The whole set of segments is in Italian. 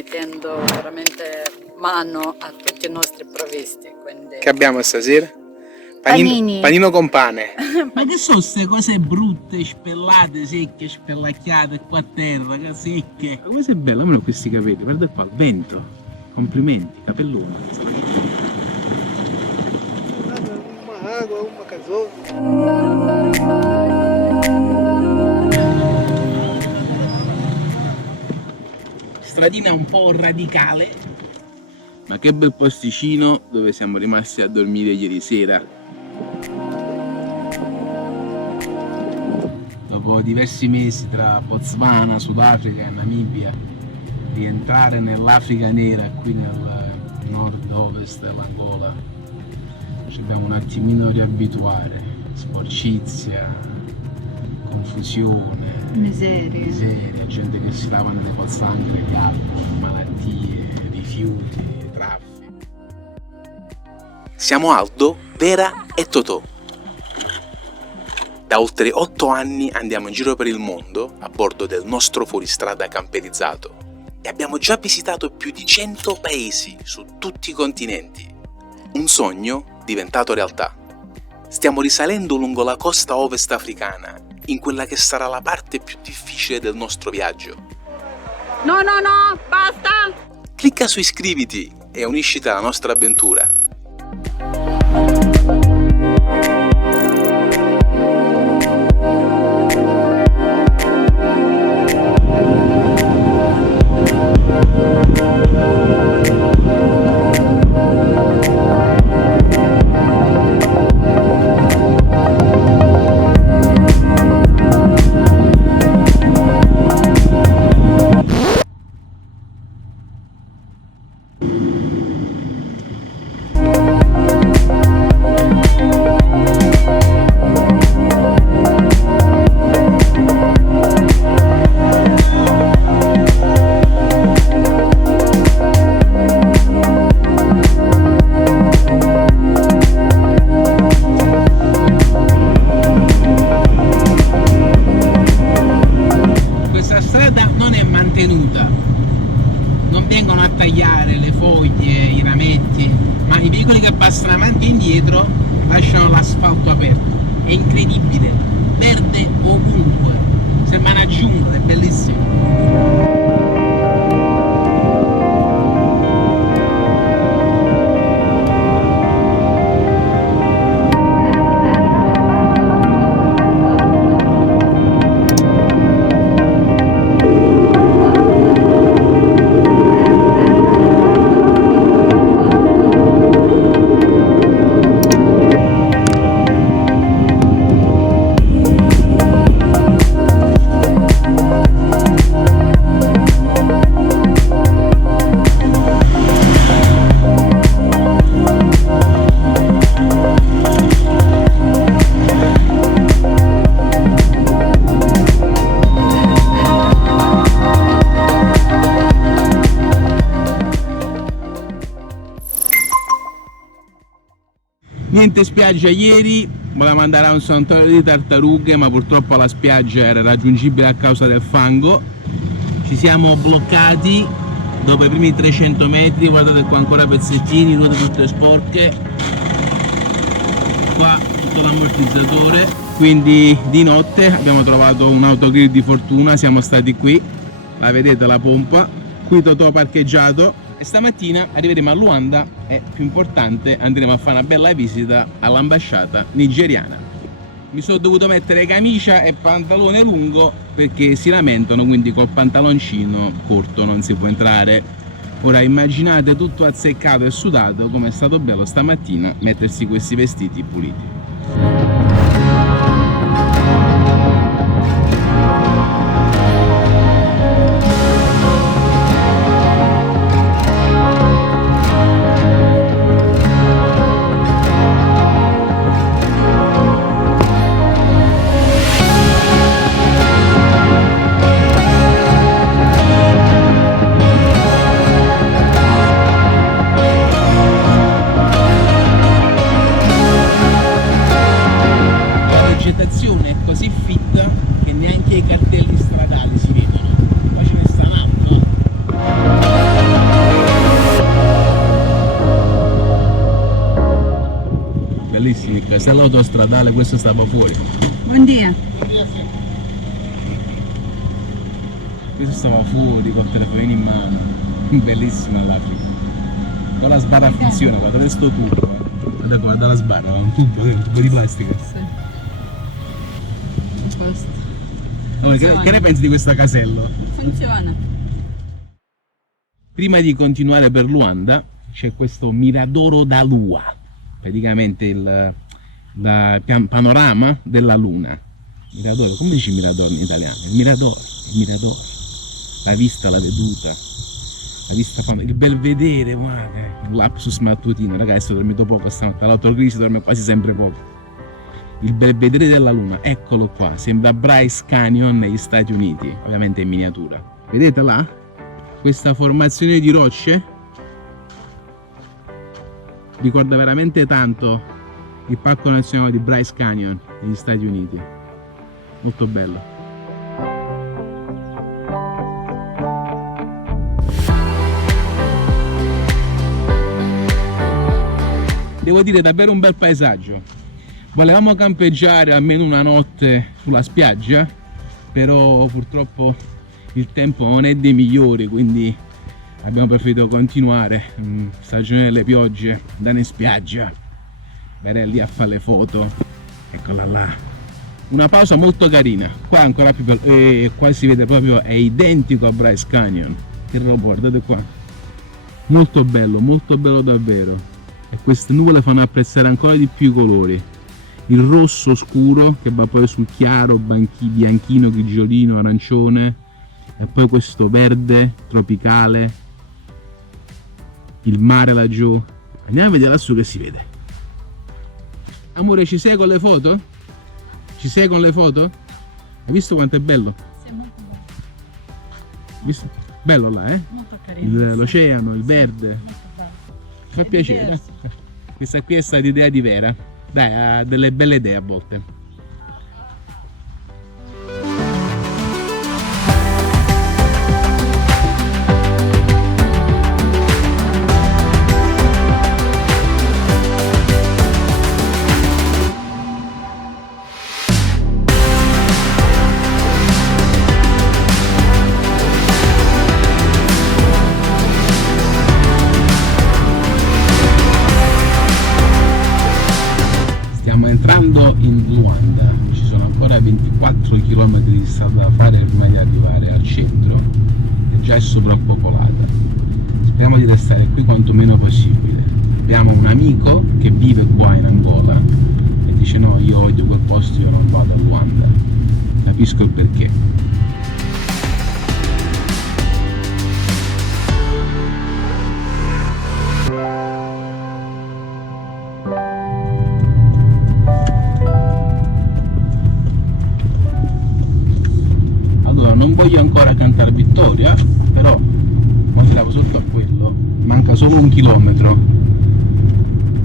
mettendo veramente mano a tutti i nostri provvisti. Quindi... Che abbiamo stasera? Panini. Panino con pane. Ma che sono queste cose brutte, spellate, secche, spellacchiate qua a terra, che secche? Ma come sei bella, almeno questi capelli, guarda qua, il vento. Complimenti, capellone. Uma água, uma casou. Stradina un po' radicale. Ma che bel posticino dove siamo rimasti a dormire ieri sera. Dopo diversi mesi tra Botswana, Sudafrica e Namibia, rientrare nell'Africa nera, qui nel nord-ovest dell'Angola, ci dobbiamo un attimino riabituare. Sporcizia, confusione, miseria, gente che si lava nelle pozzanghere di alberi, malattie, rifiuti, traffico. Siamo Aldo, Vera e Totò. Da oltre 8 anni andiamo in giro per il mondo a bordo del nostro fuoristrada camperizzato e abbiamo già visitato più di 100 paesi su tutti i continenti. Un sogno diventato realtà. Stiamo risalendo lungo la costa ovest africana, in quella che sarà la parte più difficile del nostro viaggio. No, basta! Clicca su iscriviti e unisciti alla nostra avventura. Non vengono a tagliare le foglie, i rametti, ma i veicoli che passano avanti e indietro lasciano l'asfalto aperto. È incredibile, verde ovunque, sembra una giungla, è bellissimo. Niente spiaggia ieri, volevamo andare a un santuario di tartarughe, ma purtroppo la spiaggia era raggiungibile a causa del fango. Ci siamo bloccati dopo i primi 300 metri, guardate qua ancora pezzettini, ruote tutte sporche, qua tutto l'ammortizzatore. Quindi di notte abbiamo trovato un autogrill di fortuna, siamo stati qui, la vedete la pompa, qui Totò parcheggiato. E stamattina arriveremo a Luanda e, più importante, andremo a fare una bella visita all'ambasciata nigeriana. Mi sono dovuto mettere camicia e pantalone lungo perché si lamentano, quindi col pantaloncino corto non si può entrare. Ora immaginate tutto azzeccato e sudato, come è stato bello stamattina mettersi questi vestiti puliti. È così fitta che neanche i cartelli stradali si vedono, qua ce ne sta un altro. casello autostradale, questo stava fuori. Buon dia. Questo stava fuori col telefonino in mano. Bellissima l'Africa. Con la sbarra funziona, guardate sto tubo. Guarda la sbarra, un tubo di plastica. Allora, che ne pensi di questo casello? Funziona. Prima di continuare per Luanda c'è questo Miradoro da Lua, praticamente il panorama della luna. Miradoro, come dici Miradoro in italiano? Il Mirador, la vista, la veduta, la vista, il belvedere, guarda, un lapsus mattutino, ragazzi, ho dormito poco stanotte, l'autogrill si dorme quasi sempre poco. Il belvedere della luna, eccolo qua, sembra Bryce Canyon negli Stati Uniti, ovviamente in miniatura. Vedete là? Questa formazione di rocce ricorda veramente tanto il parco nazionale di Bryce Canyon negli Stati Uniti. Molto bello. Devo dire, davvero un bel paesaggio. Volevamo campeggiare almeno una notte sulla spiaggia, però purtroppo il tempo non è dei migliori, quindi abbiamo preferito continuare. Stagione delle piogge, andare in spiaggia, andare lì a fare le foto. Eccola là. Una pausa molto carina. Qua è ancora più bello. E qua si vede proprio, è identico a Bryce Canyon. Che roba, guardate qua. Molto bello davvero. E queste nuvole fanno apprezzare ancora di più i colori. Il rosso scuro che va poi sul chiaro, bianchino, grigiolino, arancione, e poi questo verde tropicale, il mare laggiù. Andiamo a vedere lassù che si vede. Amore, ci sei con le foto? Ci sei con le foto? Hai visto quanto è bello? Sì, molto bello. Visto? Bello là, eh? Molto carino. L'oceano, il verde. Molto bello. Fa È piacere. diverso. Questa qui è stata idea di Vera. Dai, ha delle belle idee a volte. Stiamo entrando in Luanda, ci sono ancora 24 km di strada da fare prima di arrivare al centro e già è sovrappopolata. Speriamo di restare qui quanto meno possibile. Abbiamo un amico che vive qua in Angola e dice no, io odio quel posto, io non vado a Luanda. Capisco il perché. Non voglio ancora cantare vittoria, però mo tiravo sotto a quello, manca solo 1 chilometro,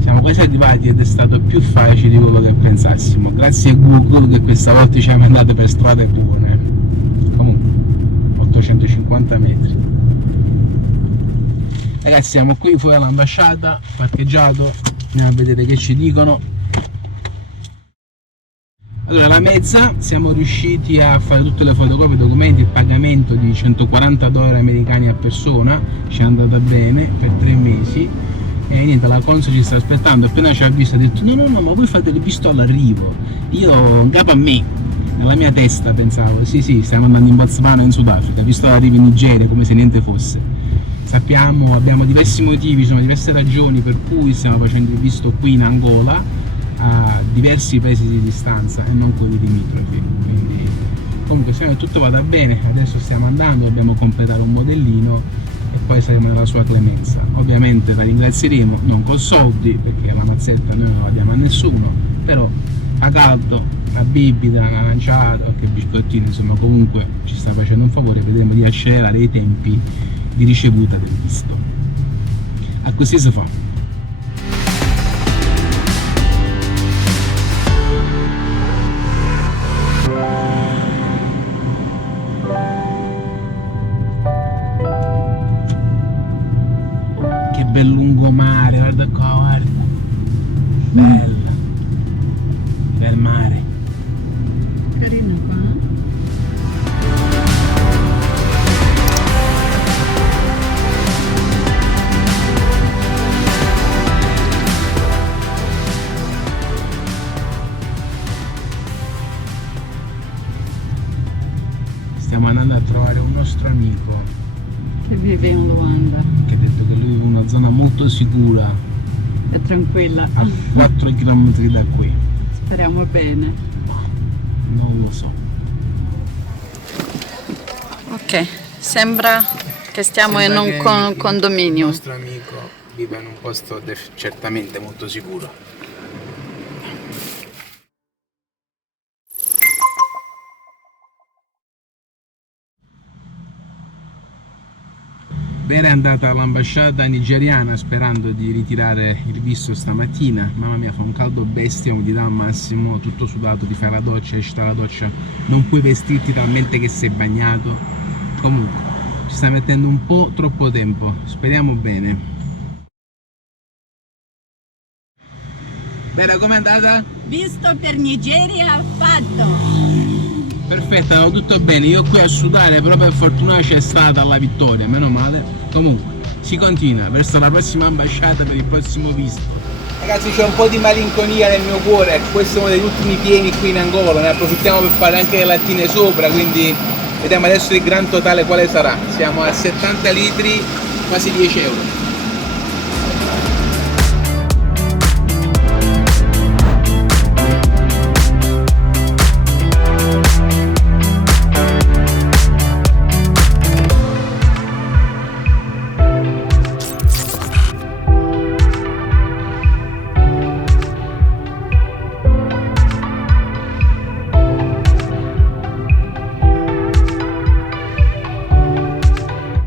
siamo quasi arrivati ed è stato più facile di quello che pensassimo, grazie a Google che questa volta ci ha mandato per strade buone. Comunque 850 metri, ragazzi, siamo qui fuori all'ambasciata, parcheggiato, andiamo a vedere che ci dicono. Allora, la mezza siamo riusciti a fare tutte le fotocopie, documenti, il pagamento di $140 americani a persona, ci è andata bene per 3 mesi e niente, la console ci sta aspettando, appena ci ha visto ha detto no, ma voi fate il visto all'arrivo. Io, in capo a me, nella mia testa pensavo, sì, stiamo andando in Botswana e in Sudafrica, visto l'arrivo in Nigeria come se niente fosse. Sappiamo, abbiamo diversi motivi, ci sono diverse ragioni per cui stiamo facendo il visto qui in Angola, a diversi paesi di distanza e non quelli limitrofi, quindi comunque speriamo che tutto vada bene. Adesso stiamo andando, dobbiamo completare un modellino e poi saremo nella sua clemenza. Ovviamente la ringrazieremo non con soldi, perché la mazzetta noi non la diamo a nessuno, però a caldo, una bibita, una lanciata, qualche biscottino, insomma comunque ci sta facendo un favore. Vedremo di accelerare i tempi di ricevuta del visto. A così si fa. Bel lungomare, guarda qua, guarda, bella, Stiamo andando a trovare un nostro amico Che vive in Luanda. che ha detto che lui vive in una zona molto sicura, È tranquilla. a 4 km da qui. Speriamo bene. Non lo so. Ok, sembra che stiamo in Sembra un che il condominio. nostro amico vive in un posto certamente molto sicuro. Vera è andata all'ambasciata nigeriana sperando di ritirare il visto stamattina. Mamma mia, fa un caldo bestia, umidità al massimo, tutto sudato, ti fai la doccia, esci dalla doccia, non puoi vestirti talmente che sei bagnato. Comunque, ci sta mettendo un po' troppo tempo, speriamo bene. Vera, com'è andata? Visto per Nigeria fatto. Perfetto, andava tutto bene, io qui a sudare, però per fortuna c'è stata la vittoria, meno male. Comunque, si continua verso la prossima ambasciata per il prossimo visto. Ragazzi, c'è un po' di malinconia nel mio cuore, questo è uno degli ultimi pieni qui in Angola, ne approfittiamo per fare anche le lattine sopra, quindi vediamo adesso il gran totale quale sarà. Siamo a 70 litri, quasi 10 euro.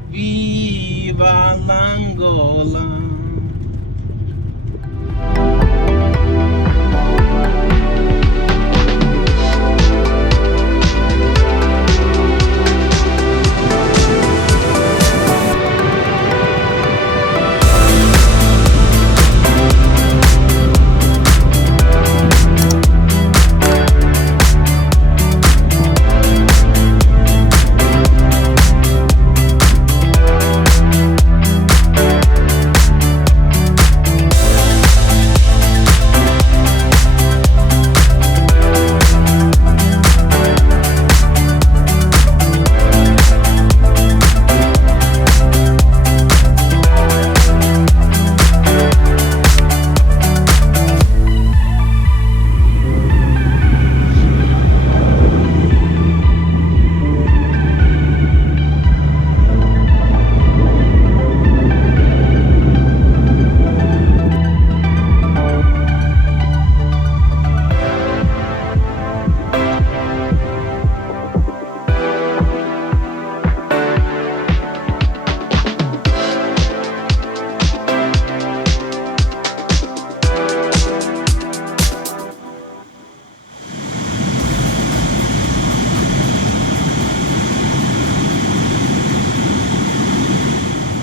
Viva l'Angola!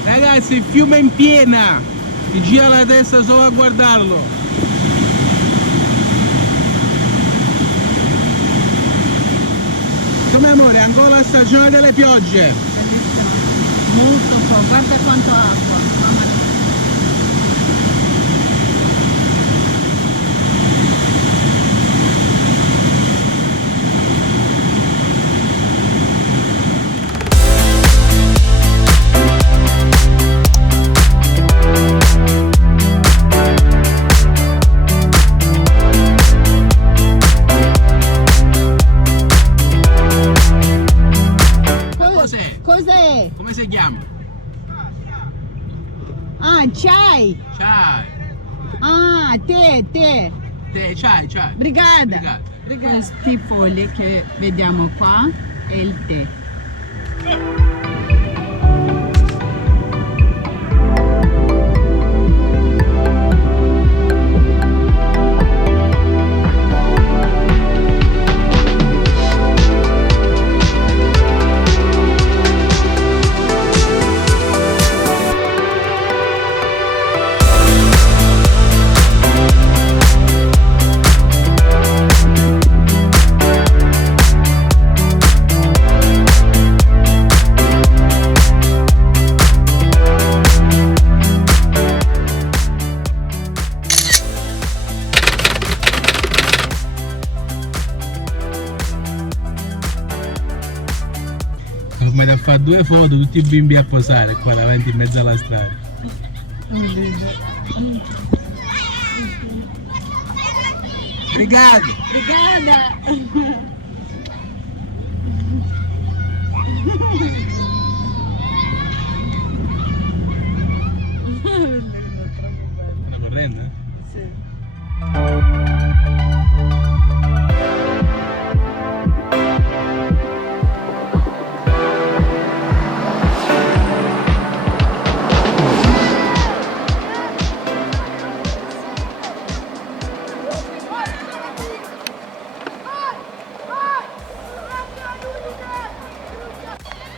Ragazzi, il fiume è in piena, ti gira la testa solo a guardarlo. Come amore, Angola stagione delle piogge. Bellissimo. Molto po', guarda quanto acqua. Mamma mia. Cos'è? Cos'è? Come si chiama? Ah, chai. Chai. Ah, tè. Chai. Brigada. Questi fogli che vediamo qua è il tè. fermati a fare 2 foto, tutti i bimbi a posare qua davanti in mezzo alla strada. Obrigado! Obrigada! Stanno correndo, eh? Sì.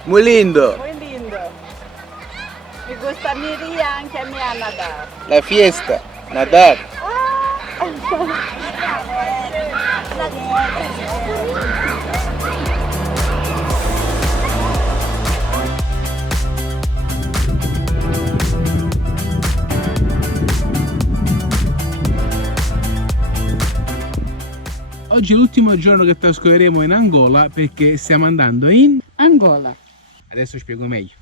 Muy lindo. Muy lindo. Me gustaría anche a mí a nadar. La fiesta. Nadar. Oggi è l'ultimo giorno che trascorreremo in Angola perché stiamo andando in... Angola. Adesso spiego meglio.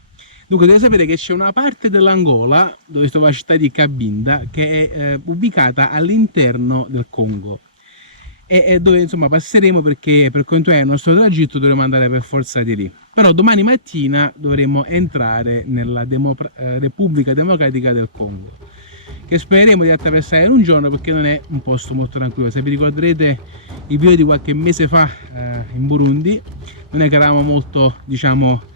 Dunque dovete sapere che c'è una parte dell'Angola, dove si trova la città di Cabinda, che è ubicata all'interno del Congo e dove insomma passeremo perché per continuare il nostro tragitto dovremo andare per forza di lì. Però domani mattina dovremo entrare nella Repubblica Democratica del Congo, che spereremo di attraversare in un giorno perché non è un posto molto tranquillo. Se vi ricorderete il video di qualche mese fa in Burundi, non è che eravamo molto, diciamo,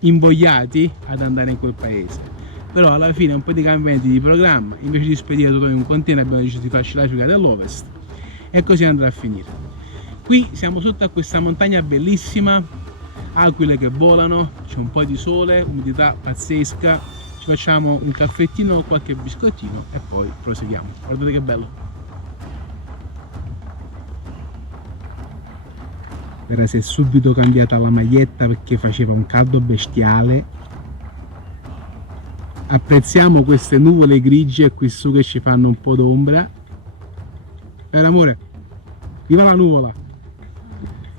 invogliati ad andare in quel paese, però alla fine un po' di cambiamenti di programma, invece di spedire tutto in un container abbiamo deciso di farci l'Africa dell'Ovest e così andrà a finire. Qui siamo sotto a questa montagna bellissima, aquile che volano, c'è un po' di sole, umidità pazzesca, ci facciamo un caffettino, qualche biscottino e poi proseguiamo. Guardate che bello! Ora si è subito cambiata la maglietta perché faceva un caldo bestiale. Apprezziamo queste nuvole grigie qui su che ci fanno un po' d'ombra. Amore, viva la nuvola!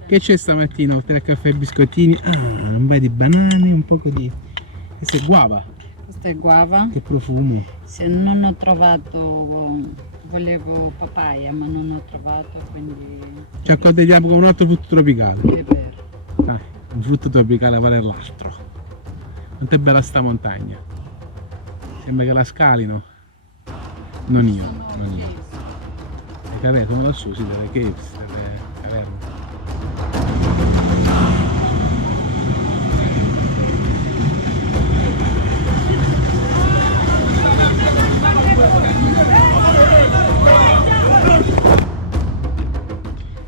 Che c'è stamattina oltre al caffè e biscottini? Un paio di banane, un po' di... Questa è guava. Questa è guava. Che profumo! Se non ho trovato, volevo papaya ma non ho trovato, quindi... Ci accontentiamo con un altro frutto tropicale. È vero. Dai, un frutto tropicale vale l'altro. Quanto è bella sta montagna. Sembra che la scalino. Non io, non io. Le caverne sono lassù, sì, delle caves, delle caverne.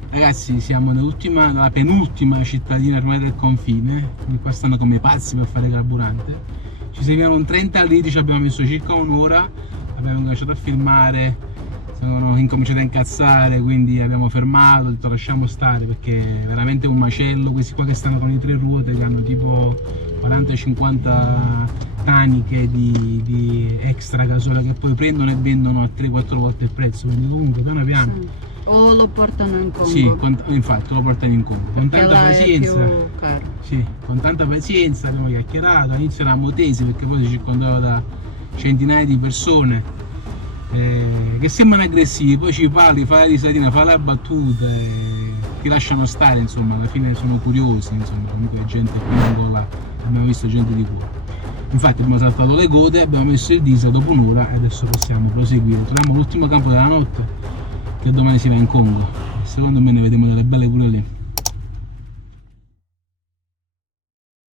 Ragazzi, siamo nella penultima cittadina prima del confine, quindi qua stanno come pazzi per fare carburante. Ci servivano 30 litri, ci abbiamo messo circa un'ora, abbiamo cominciato a filmare, sono incominciati a incazzare, quindi abbiamo fermato, ho detto lasciamo stare perché è veramente un macello. Questi qua che stanno con i 3 ruote che hanno tipo 40-50 taniche di extra gasolio che poi prendono e vendono a 3-4 volte il prezzo, quindi comunque piano piano. Sì. O lo portano in Congo? Sì, infatti lo portano in Congo. Con perché tanta là pazienza. è più caro. Sì, con tanta pazienza abbiamo chiacchierato, all'inizio eravamo tesi perché poi si circondava da centinaia di persone che sembrano aggressivi, poi ci parli, fai la risatina, fai la battuta e ti lasciano stare, insomma, alla fine sono curiosi, insomma, comunque gente qui in Angola, abbiamo visto gente di cuore. Infatti abbiamo saltato le code, abbiamo messo il diesel dopo un'ora e adesso possiamo proseguire. Troviamo l'ultimo campo della notte che domani si va in Congo. Secondo me ne vediamo delle belle pure lì.